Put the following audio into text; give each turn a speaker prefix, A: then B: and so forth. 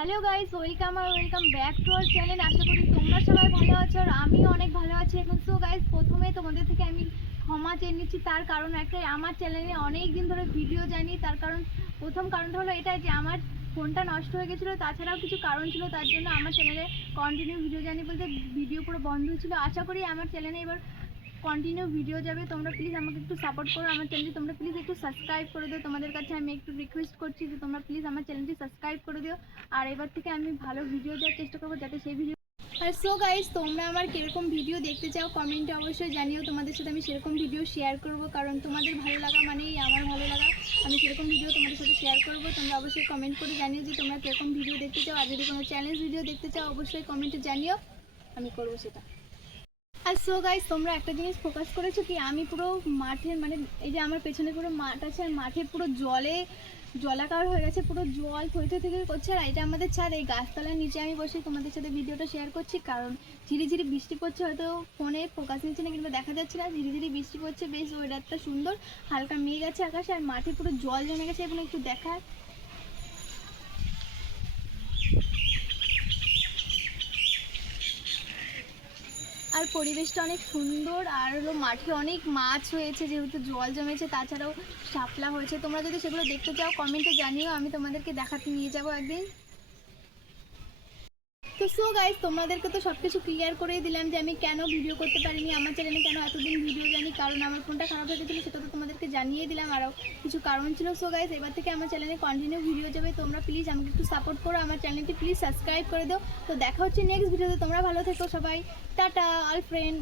A: Hello guys welcome R welcome back to our channel আশা করি তোমরা সবাই ভালো আছো আর আমিও অনেক ভালো আছি। এখন সো গাইস প্রথমে তোমাদের থেকে আমি ক্ষমা চেয়ে নিচ্ছি। তার কারণ একটাই, আমার চ্যানেলে অনেক দিন ধরে ভিডিও জানি তার কারণ, প্রথম কারণটা হলো এটাই যে আমার ফোনটা নষ্ট হয়ে গেছিল। তাছাড়াও কিছু কারণ ছিল, তার জন্য আমার চ্যানেলে কন্টিনিউ ভিডিও জানি বলতে ভিডিও পুরো বন্ধ ছিল আশা করি আমার চ্যানেলে এবার কন্টিনিউ ভিডিও যাবে, তোমরা প্লিজ আমাকে একটু সাপোর্ট করো, আমার চ্যানেলটি তোমরা প্লিজ একটু সাবস্ক্রাইব করে দিও। তোমাদের কাছে আমি একটু রিকোয়েস্ট করছি যে তোমরা প্লিজ আমার চ্যানেলটি সাবস্ক্রাইব করে দিও। আর এবার থেকে আমি ভালো ভিডিও দেওয়ার চেষ্টা করব, যাতে সেই ভিডিও আর সো গাইস তোমরা আমার কীরকম ভিডিও দেখতে চাও কমেন্টে অবশ্যই জানিও। তোমাদের সাথে আমি সেরকম ভিডিও শেয়ার করব, কারণ তোমাদের ভালো লাগা মানেই আমার ভালো লাগা। আমি সেরকম ভিডিও তোমাদের সাথে শেয়ার করব, তোমরা অবশ্যই কমেন্ট করে জানিও যে তোমরা কীরকম ভিডিও দেখতে চাও। আর যদি কোনো চ্যালেঞ্জ ভিডিও দেখতে চাও, অবশ্যই কমেন্টে জানিও। আমি করব সেটা। আর সো গাইস তোমরা একটা জিনিস ফোকাস করেছ কি? আমি পুরো মাঠে মানে এই যে আমার পেছনে পুরো মাঠ আছে আর মাঠে পুরো জলে জলাকার হয়ে গেছে, পুরো জল থইতে থেকে করছে আর এটা আমাদের ছাদ। এই গাছতলার নিচে আমি বসে তোমাদের সাথে ভিডিওটা শেয়ার করছি কারণ ঝিরি ঝিরি বৃষ্টি পড়ছে, হয়তো ফোনে ফোকাস নিচ্ছে না, কিংবা দেখা যাচ্ছে না। ঝিরি ঝিরি বৃষ্টি পড়ছে, বেশ ওয়েদারটা সুন্দর, হালকা মেঘ আছে আকাশে আর মাঠে পুরো জল জমে গেছে এবং একটু দেখায় আর পরিবেশটা অনেক সুন্দর, আর হলো মাঠে অনেক মাছ হয়েছে যেহেতু জল জমেছে, তাছাড়াও শাপলা হয়েছে। তোমরা যদি সেগুলো দেখতে চাও কমেন্টে জানিও, আমি তোমাদেরকে দেখাতে নিয়ে যাব একদিন। তো সো গাইজ তোমাদেরকে তো সব কিছু ক্লিয়ার করেই দিলাম যে আমি কেন ভিডিও করতে পারিনি, আমার চ্যানেলে কেন এতদিন ভিডিও জানি কারণ আমার ফোনটা খারাপ হয়ে গেছিল, সেটা তো তোমাদেরকে জানিয়ে দিলাম। আরও কিছু কারণ ছিল সো গাইজ এবার থেকে আমার চ্যানেলে কন্টিনিউ ভিডিও যাবে, তোমরা প্লিজ আমাকে একটু সাপোর্ট করো, আমার চ্যানেলটি প্লিজ সাবস্ক্রাইব করে দাও। তো দেখা হচ্ছে নেক্সট ভিডিওতে তোমরা ভালো থেকো সবাই। Tata all friend